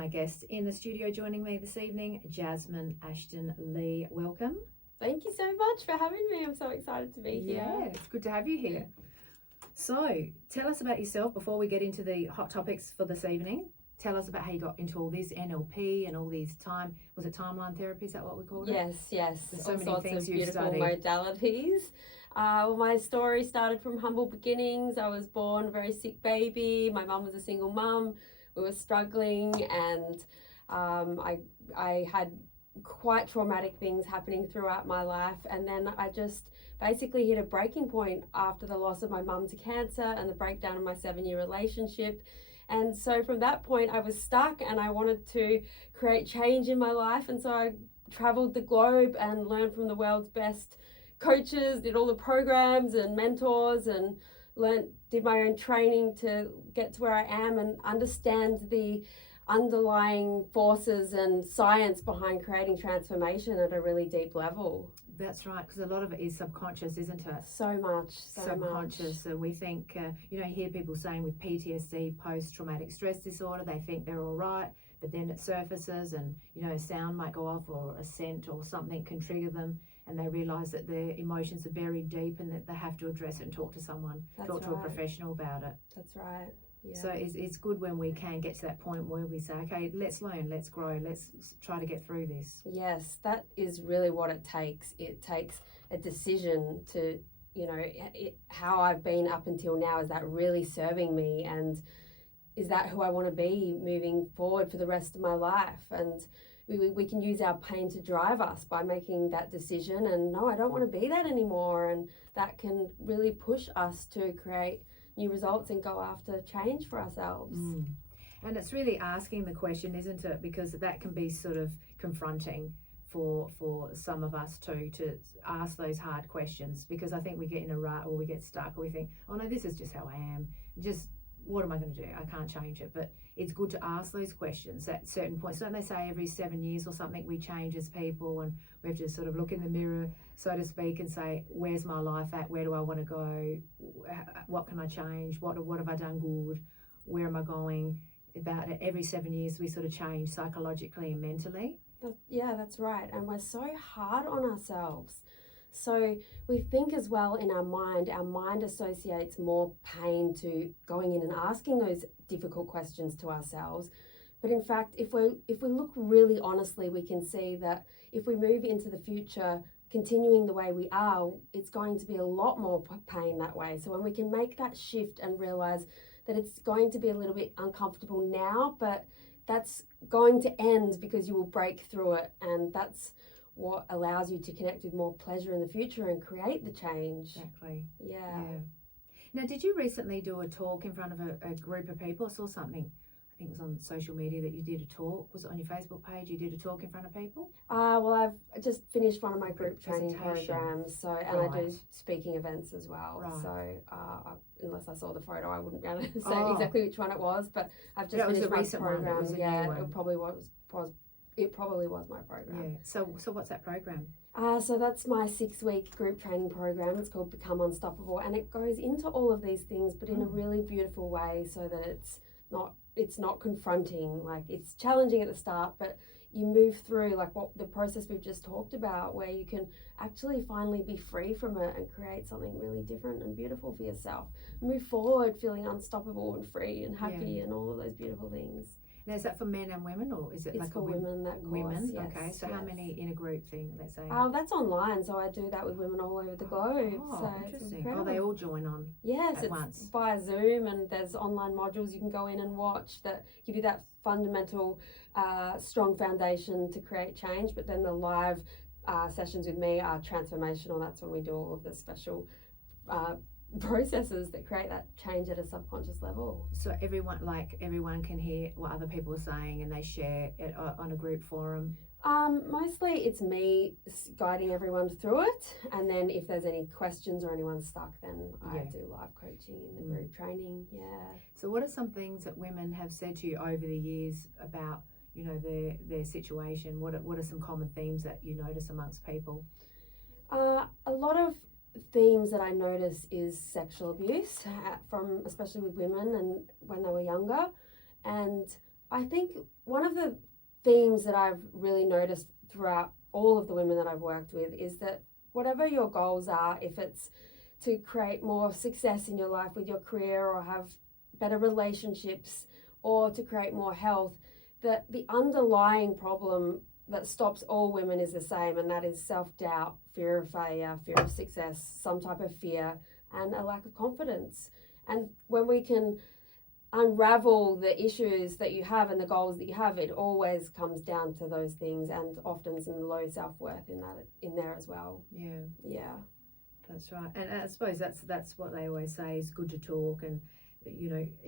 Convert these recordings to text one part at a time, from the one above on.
my guest in the studio joining me this evening, Jasmine Ashton Lee. Welcome. Thank you so much for having me. I'm so excited to be here. Yeah, it's good to have you here. So, tell us about yourself before we get into the hot topics for this evening. Tell us about how you got into all this NLP and all these timeline therapy? Is that what we called it? Yes. There's so all many sorts things of you've beautiful studied. modalities. Well, my story started from humble beginnings. I was born a very sick baby. My mum was a single mum. We were struggling, and I had quite traumatic things happening throughout my life, and then I just basically hit a breaking point after the loss of my mum to cancer and the breakdown of my 7-year relationship. And so from that point I was stuck, and I wanted to create change in my life, and so I traveled the globe and learned from the world's best coaches, did all the programs and mentors, and did my own training to get to where I am and understand the underlying forces and science behind creating transformation at a really deep level. That's right, because a lot of it is subconscious, isn't it? So much. Subconscious. And we think, you hear people saying with PTSD, post-traumatic stress disorder, they think they're all right, but then it surfaces and, a sound might go off or a scent or something can trigger them, and they realise that their emotions are buried deep and that they have to address it and talk to someone, to a professional about it. That's right. Yeah. So it's good when we can get to that point where we say, okay, let's learn, let's grow, let's try to get through this. Yes, that is really what it takes. It takes a decision to, how I've been up until now, is that really serving me? And is that who I want to be moving forward for the rest of my life? And we can use our pain to drive us by making that decision. And no, I don't want to be that anymore. And that can really push us to create new results and go after change for ourselves. And it's really asking the question, isn't it? Because that can be sort of confronting for some of us too, to ask those hard questions, because I think we get in a rut or we get stuck or we think, oh no, this is just how I am. Just what am I going to do? I can't change it. But it's good to ask those questions at certain points. Don't they say every 7 years or something we change as people, and we have to sort of look in the mirror, so to speak, and say, where's my life at? Where do I want to go? What can I change? What have I done good? Where am I going? About it, every 7 years we sort of change psychologically and mentally. Yeah, that's right. And we're so hard on ourselves. So we think as well in our mind associates more pain to going in and asking those difficult questions to ourselves. But in fact, if we look really honestly, we can see that if we move into the future continuing the way we are, it's going to be a lot more pain that way. So when we can make that shift and realize that it's going to be a little bit uncomfortable now, but that's going to end because you will break through it, and that's what allows you to connect with more pleasure in the future and create the change. Exactly. Yeah. Now, did you recently do a talk in front of a group of people? I saw something, I think it was on social media, that you did a talk. Was it on your Facebook page? You did a talk in front of people? Well, I've just finished one of my group training programs, I do speaking events as well. Right. So unless I saw the photo, I wouldn't be able to say exactly which one it was. But I've just finished my program. It probably was my program. Yeah. So what's that program? So that's my 6-week group training program. It's called Become Unstoppable, and it goes into all of these things, but in a really beautiful way, so that it's not confronting. Like, it's challenging at the start, but you move through like what the process we've just talked about, where you can actually finally be free from it and create something really different and beautiful for yourself. Move forward feeling unstoppable and free and happy and all of those beautiful things. Now, is that for men and women, or is it it's like for women? That course, women, yes, okay. So how many in a group thing? Let's say. That's online, so I do that with women all over the globe. Oh, so interesting. Oh, they all join on. Yes, at once via Zoom, and there's online modules you can go in and watch that give you that fundamental, strong foundation to create change. But then the live sessions with me are transformational. That's when we do all of the special processes that create that change at a subconscious level. So everyone can hear what other people are saying, and they share it on a group forum. Mostly it's me guiding everyone through it, and then if there's any questions or anyone's stuck, then I do live coaching in the group training. So what are some things that women have said to you over the years about their situation? What are some common themes that you notice amongst people? A lot of themes that I notice is sexual abuse, from especially with women and when they were younger, and I think one of the themes that I've really noticed throughout all of the women that I've worked with is that whatever your goals are, if it's to create more success in your life with your career or have better relationships or to create more health, that the underlying problem that stops all women is the same, and that is self-doubt, fear of failure, fear of success, some type of fear, and a lack of confidence. And when we can unravel the issues that you have and the goals that you have, it always comes down to those things, and often some low self-worth in there as well. Yeah, that's right. And I suppose that's what they always say is good to talk and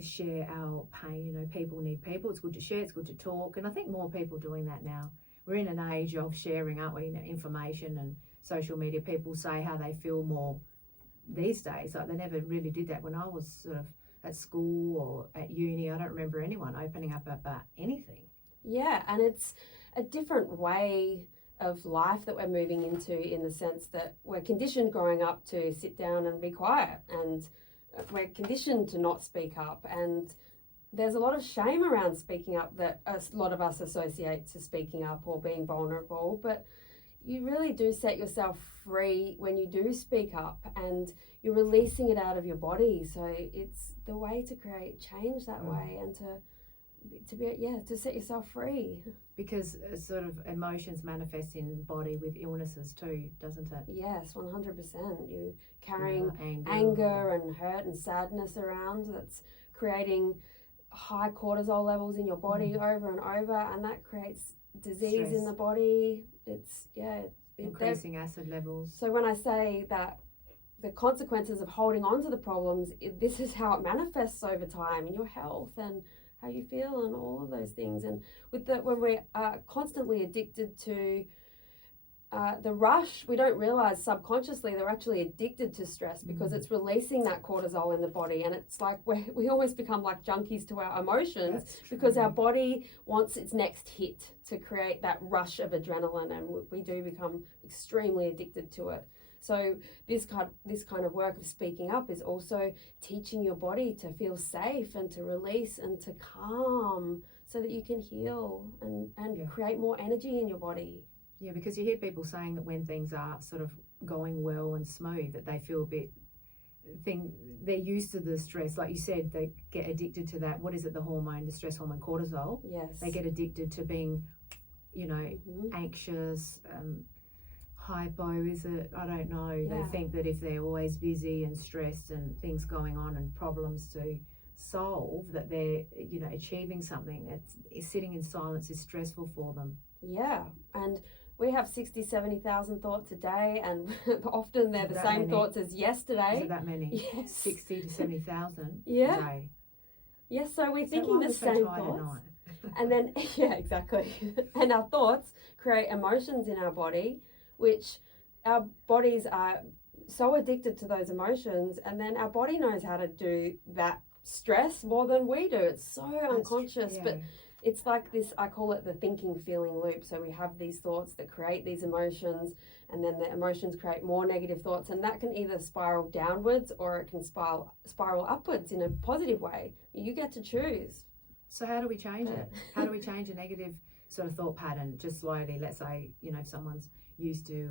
share our pain. People need people. It's good to share, it's good to talk, and I think more people doing that now. We're in an age of sharing, aren't we? Information and social media. People say how they feel more these days. Like they never really did that when I was sort of at school or at uni. I don't remember anyone opening up about anything. Yeah, and it's a different way of life that we're moving into, in the sense that we're conditioned growing up to sit down and be quiet, and we're conditioned to not speak up, and there's a lot of shame around speaking up that a lot of us associate to speaking up or being vulnerable, but you really do set yourself free when you do speak up, and you're releasing it out of your body. So it's the way to create change that way, and to set yourself free. Because sort of emotions manifest in the body with illnesses too, doesn't it? Yes, 100%. You're carrying anger and hurt and sadness around, that's creating high cortisol levels in your body over and over, and that creates disease in the body. It's increasing acid levels. So when I say that the consequences of holding on to the problems, this is how it manifests over time in your health and how you feel and all of those things. And when we are constantly addicted to the rush, we don't realize subconsciously they're actually addicted to stress, because it's releasing that cortisol in the body, and it's like we always become like junkies to our emotions, because our body wants its next hit to create that rush of adrenaline, and we do become extremely addicted to it. So this kind of work of speaking up is also teaching your body to feel safe and to release and to calm, so that you can heal and create more energy in your body. Yeah, because you hear people saying that when things are sort of going well and smooth, that they feel a bit they're used to the stress. Like you said, they get addicted to that. What is it? The hormone, the stress hormone, cortisol. Yes. They get addicted to being, anxious, hypo, is it? I don't know. Yeah. They think that if they're always busy and stressed and things going on and problems to solve, that they're, achieving something. It's sitting in silence is stressful for them. Yeah, and we have 60, 70,000 thoughts a day, and often they're the same thoughts as yesterday. Is it that many? Yes. 60 to 70,000 a day. Yes, so we're thinking the same thoughts. And then, yeah, exactly. And our thoughts create emotions in our body, which our bodies are so addicted to those emotions, and then our body knows how to do that stress more than we do. It's so unconscious, but it's like this, I call it the thinking feeling loop. So we have these thoughts that create these emotions, and then the emotions create more negative thoughts, and that can either spiral downwards or it can spiral upwards in a positive way. You get to choose. So how do we change it? How do we change a negative sort of thought pattern just slowly? Let's say, if someone's used to,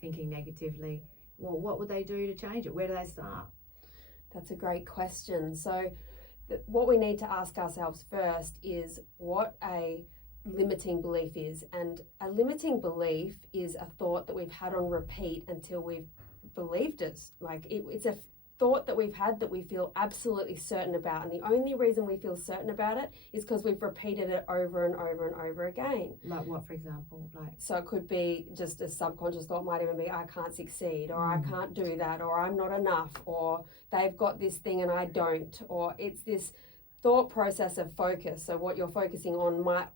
thinking negatively, well, what would they do to change it? Where do they start? That's a great question. So what we need to ask ourselves first is what a limiting belief is. And a limiting belief is a thought that we've had on repeat until we've believed it. Like it's a thought that we've had that we feel absolutely certain about. And the only reason we feel certain about it is because we've repeated it over and over and over again. Like what, for example? So it could be just a subconscious thought, might even be, I can't succeed, or I can't do that, or I'm not enough, or they've got this thing and I don't, or it's this thought process of focus. So what you're focusing on might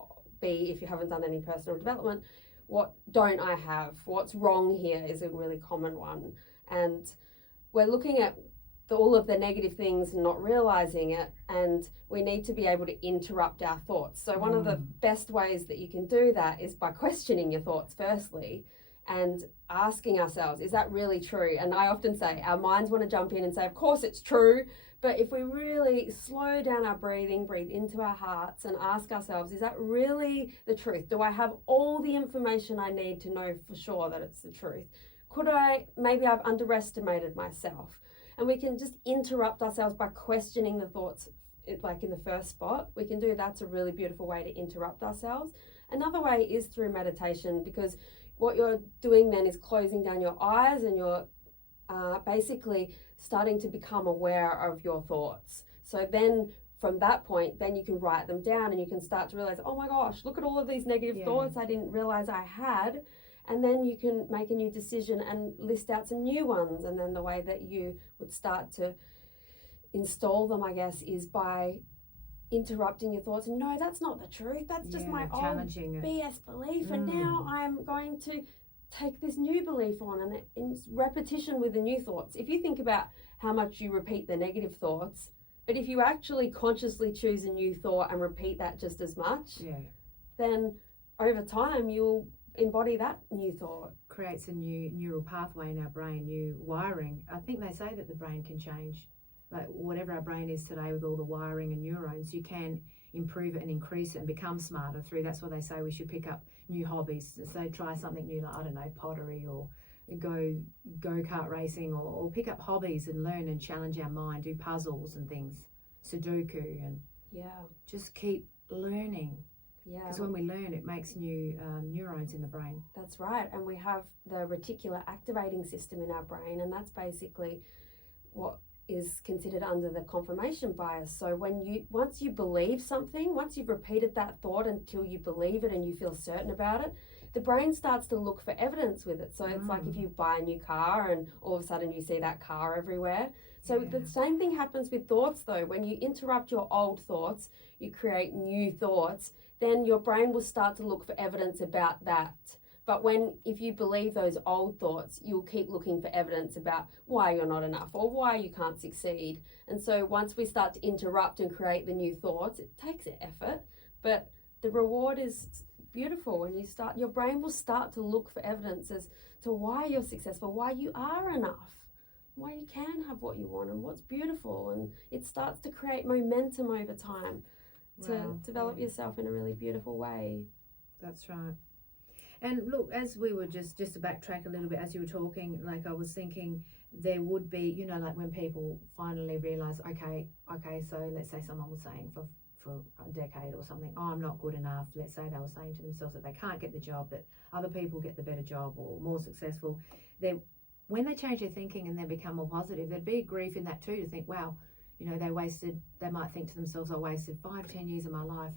be, if you haven't done any personal development, what don't I have? What's wrong here is a really common one. And we're looking at all of the negative things and not realizing it, and we need to be able to interrupt our thoughts. So one of the best ways that you can do that is by questioning your thoughts firstly, and asking ourselves, is that really true? And I often say our minds want to jump in and say, of course it's true, But if we really slow down our breathing, breathe into our hearts and ask ourselves, is that really the truth? Do I have all the information I need to know for sure that it's the truth? Maybe I've underestimated myself. And we can just interrupt ourselves by questioning the thoughts, like in the first spot. We can do that's a really beautiful way to interrupt ourselves. Another way is through meditation, because what you're doing then is closing down your eyes and you're basically starting to become aware of your thoughts. So then from that point, then you can write them down and you can start to realize, oh my gosh, look at all of these negative thoughts I didn't realize I had. And then you can make a new decision and list out some new ones. And then the way that you would start to install them, I guess, is by interrupting your thoughts and no, that's not the truth. That's just my old BS belief. And now I'm going to take this new belief on, and in repetition with the new thoughts. If you think about how much you repeat the negative thoughts, but if you actually consciously choose a new thought and repeat that just as much, then over time you'll embody that new thought. Creates a new neural pathway in our brain, new wiring. I think they say that the brain can change. Like whatever our brain is today with all the wiring and neurons, you can improve it and increase it and become smarter through. That's why they say we should pick up new hobbies. So try something new, like, I don't know, pottery or go-kart racing, or pick up hobbies and learn and challenge our mind, do puzzles and things, Sudoku, and just keep learning. Because when we learn, it makes new neurons in the brain. That's right. And we have the reticular activating system in our brain, and that's basically what is considered under the confirmation bias. So once you believe something, once you've repeated that thought until you believe it and you feel certain about it, the brain starts to look for evidence with it. So it's like if you buy a new car and all of a sudden you see that car everywhere. So the same thing happens with thoughts though. When you interrupt your old thoughts, you create new thoughts, then your brain will start to look for evidence about that. But if you believe those old thoughts, you'll keep looking for evidence about why you're not enough or why you can't succeed. And so once we start to interrupt and create the new thoughts, it takes effort, but the reward is beautiful. And your brain will start to look for evidence as to why you're successful, why you are enough, why you can have what you want and what's beautiful. And it starts to create momentum over time to develop yourself in a really beautiful way. That's right. And look, as we were just to backtrack a little bit, as you were talking, like I was thinking there would be, like when people finally realise, okay, so let's say someone was saying for a decade or something, oh, I'm not good enough. Let's say they were saying to themselves that they can't get the job, that other people get the better job or more successful. When they change their thinking and then become more positive, there'd be grief in that too, to think, wow, they might think to themselves, I wasted 5-10 years of my life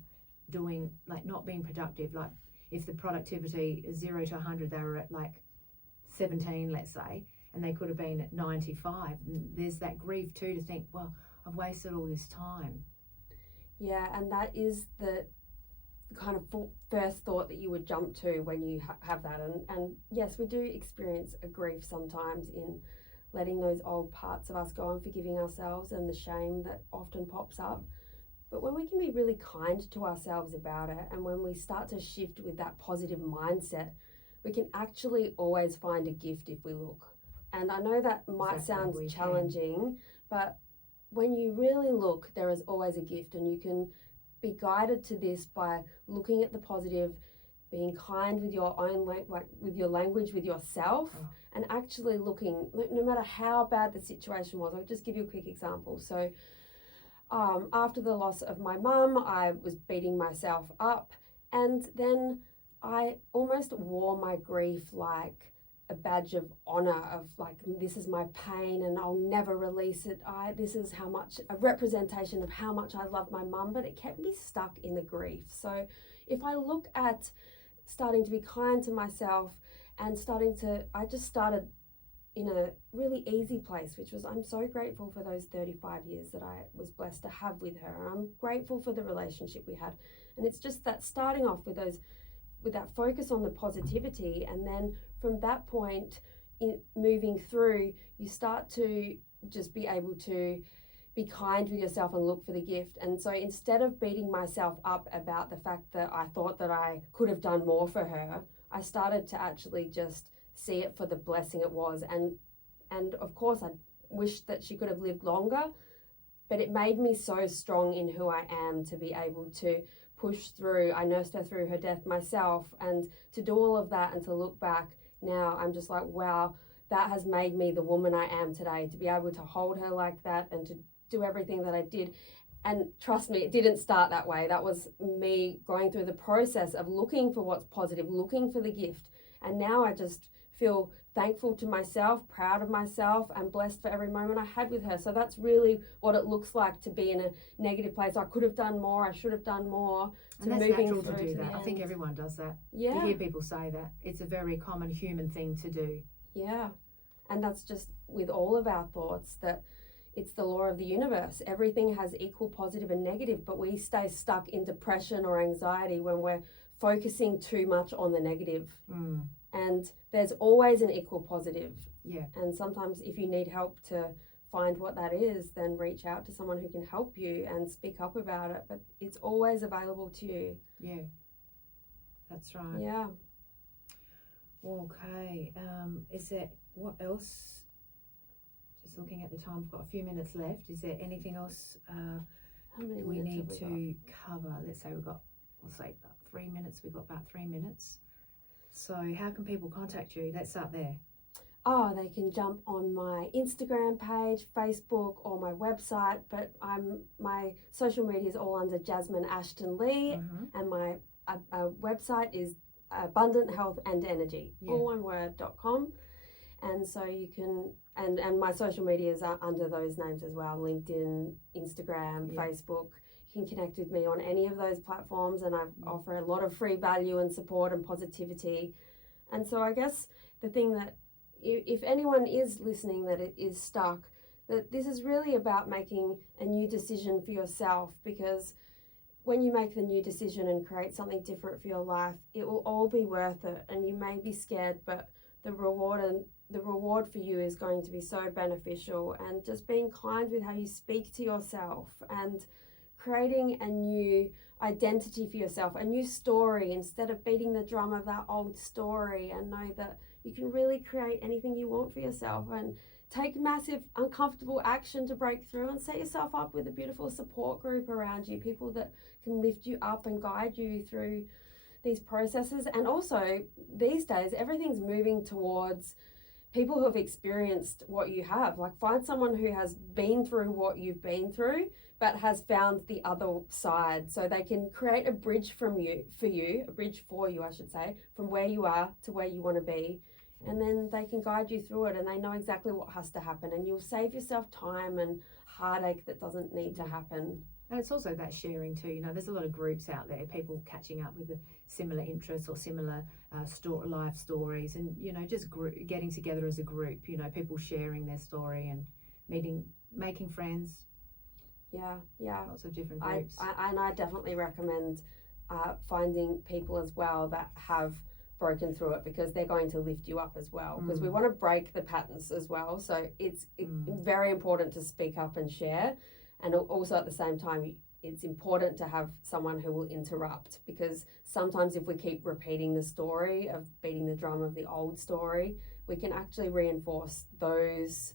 doing, like, not being productive. Like, if the productivity is 0 to 100, they were at like 17, let's say, and they could have been at 95. And there's that grief too, to think, well, I've wasted all this time. Yeah, and that is the kind of first thought that you would jump to when you have that. And yes, we do experience a grief sometimes in letting those old parts of us go and forgiving ourselves and the shame that often pops up. But when we can be really kind to ourselves about it, and when we start to shift with that positive mindset, we can actually always find a gift if we look. And I know that might sound challenging, but when you really look, there is always a gift, and you can be guided to this by looking at the positive, being kind with your own, with your language, with yourself, and actually looking, no matter how bad the situation was. I'll just give you a quick example. So after the loss of my mum, I was beating myself up, and then I almost wore my grief like a badge of honor, of like, this is my pain and I'll never release it. This is how much, a representation of how much I love my mum, but it kept me stuck in the grief. So if I look at starting to be kind to myself and I just started in a really easy place, which was, I'm so grateful for those 35 years that I was blessed to have with her. I'm grateful for the relationship we had. And it's just that starting off with that focus on the positivity, and then from that point, moving through, you start to just be able to be kind with yourself and look for the gift. And so instead of beating myself up about the fact that I thought that I could have done more for her, I started to actually just see it for the blessing it was. And of course I wished that she could have lived longer, but it made me so strong in who I am to be able to push through. I nursed her through her death myself, and to do all of that and to look back now, I'm just like, wow, that has made me the woman I am today, to be able to hold her like that and to do everything that I did. And trust me, it didn't start that way. That was me going through the process of looking for what's positive, looking for the gift. And now I just feel thankful to myself, proud of myself, and blessed for every moment I had with her. So that's really what it looks like to be in a negative place. I could have done more, I should have done more. And that's natural to do that. I think everyone does that. Yeah. You hear people say that. It's a very common human thing to do. Yeah. And that's just with all of our thoughts, that it's the law of the universe. Everything has equal positive and negative, but we stay stuck in depression or anxiety when we're focusing too much on the negative. And there's always an equal positive. Yeah. And sometimes if you need help to find what that is, then reach out to someone who can help you and speak up about it. But it's always available to you. Yeah. That's right. Yeah. Okay. Is there, what else? Just looking at the time, we've got a few minutes left. Is there anything else How many we need minutes have to cover? Let's say we'll say about 3 minutes. We've got about 3 minutes. So how can people contact you? Let's start there. Oh, they can jump on my Instagram page, Facebook, or my website. But my social media is all under Jasmine Ashton Lee, and my website is Abundant Health and Energy, all one word.com. And so you can, and my social medias are under those names as well: LinkedIn, Instagram, Facebook. You can connect with me on any of those platforms, and I offer a lot of free value and support and positivity. And so I guess the thing that, if anyone is listening that it is stuck, that this is really about making a new decision for yourself, because when you make the new decision and create something different for your life, it will all be worth it. And you may be scared, but the reward for you is going to be so beneficial. And just being kind with how you speak to yourself, and creating a new identity for yourself, a new story, instead of beating the drum of that old story, and know that you can really create anything you want for yourself, and take massive uncomfortable action to break through, and set yourself up with a beautiful support group around you, people that can lift you up and guide you through these processes. And also these days, everything's moving towards people who have experienced what you have. Like, find someone who has been through what you've been through, but has found the other side, so they can create a bridge for you, I should say, from where you are to where you want to be. And then they can guide you through it, and they know exactly what has to happen, and you'll save yourself time and heartache that doesn't need to happen. And it's also that sharing too. There's a lot of groups out there, people catching up with similar interests or similar life stories, and just getting together as a group. People sharing their story and making friends. Yeah. Lots of different groups. I definitely recommend finding people as well that have broken through it, because they're going to lift you up as well, because we want to break the patterns as well. So it's very important to speak up and share. And also at the same time, it's important to have someone who will interrupt, because sometimes if we keep repeating the story of beating the drum of the old story, we can actually reinforce those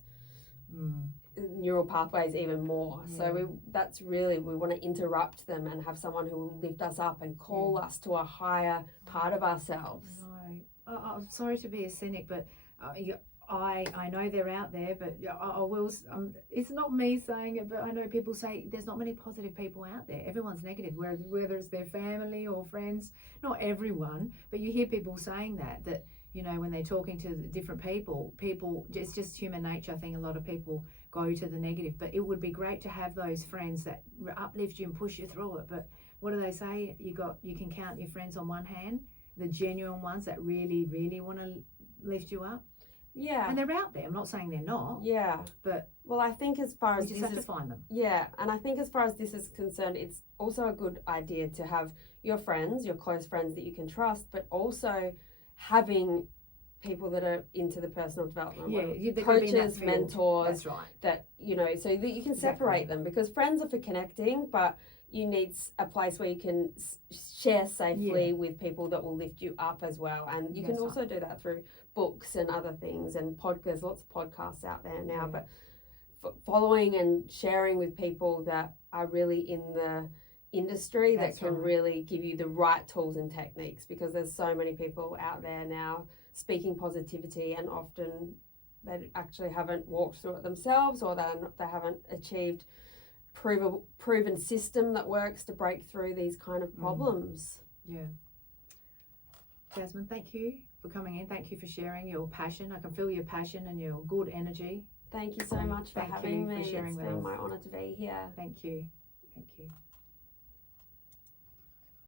neural pathways even more. So we want to interrupt them and have someone who will lift us up and call us to a higher part of ourselves. I'm sorry to be a cynic, but I know they're out there, but I will. It's not me saying it, but I know people say there's not many positive people out there. Everyone's negative, whether it's their family or friends. Not everyone, but you hear people saying that when they're talking to different people, it's just human nature. I think a lot of people go to the negative, but it would be great to have those friends that uplift you and push you through it. But what do they say? You can count your friends on one hand, the genuine ones that really, really want to lift you up. Yeah. And they're out there. I'm not saying they're not. Yeah. But I think as far as you just have to find them. Yeah. And I think as far as this is concerned, it's also a good idea to have your friends, your close friends that you can trust, but also having people that are into the personal development. Coaches, mentors. That's right. That, so that you can separate them, because friends are for connecting, but you need a place where you can share safely with people that will lift you up as well. And you can also do that through books and other things, and podcasts. Lots of podcasts out there now, but following and sharing with people that are really in the industry That's that can right. really give you the right tools and techniques, because there's so many people out there now speaking positivity, and often they actually haven't walked through it themselves, or they haven't achieved proven system that works to break through these kind of problems. Yeah. Jasmine, thank you for coming in. Thank you for sharing your passion. I can feel your passion and your good energy. Thank you so much for Thank having you for me. sharing It's with been us. my honour to be here. Thank you. Thank you.